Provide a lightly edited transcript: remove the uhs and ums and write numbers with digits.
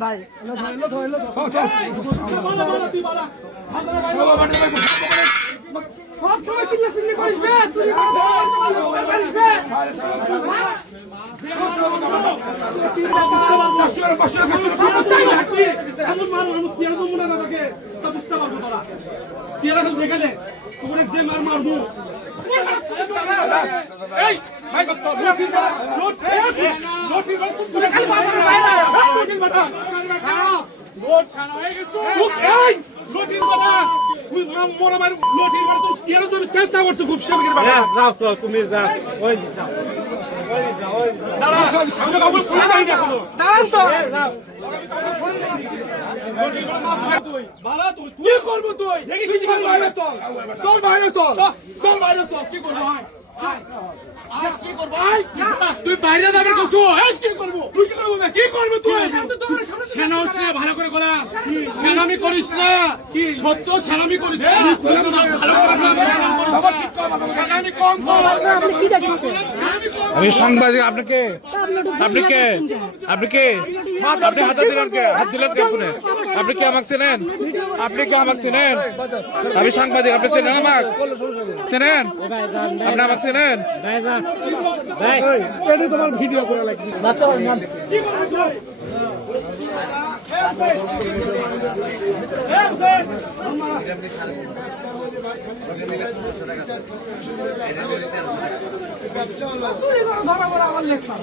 ভাই সব সময় চিল্লা করিস বে তুই করিস বে এমন মারো আমি সিয়ার তো মনে না থাকে তা বুঝতে পারবো তোরা সিয়ার এখন দেখে দে তোরে যে মারবো এই ভাই কত লোটি লোটি তুই খালি মারবো না লোটি বাটা লোট ছানা হয়ে গেছে এই লোটি বাটা তুই মোরা মার লোটি বাটা তুই সিয়ার তো চেষ্টা করছিস খুব শেমগির বাটা যাও তো তুমি যাও ওই যাও দাঁড়া সামনে কাবুল করে দাই না কোনো দাঁড়ান তো যাও বালা তুই কি করব তুই দেখিস কি বাইরে চল চল বাইরে চল চল বাইরে চল কি করব আয় কি করব আয় তুই বাইরে যাবে কসু এই কি করব তুই কি করব কি করব তুই সেনাউসে ভালো করে করা সেনামি করিস না কি সত্য সেনামি করিস না ভালো করে সেনামি করিস না সেনামি কম কর আপনি কি দেখছেন আমি সাংবাদিক আপনাকে আপনাকে আপনাকে আপনি হাত দিলেন কে হাত দিলেন কে আপনি আপনি কি আমাকে চেনেন আপনি কি আমাকে চেনেন আমি সাংবাদিক আপনি চেনেন আমাকে চেনেন আপনি আমাকে চেনেন ভাই এটা তোমার ভিডিও করা লাগবে ধরা ধরা আমার লেখা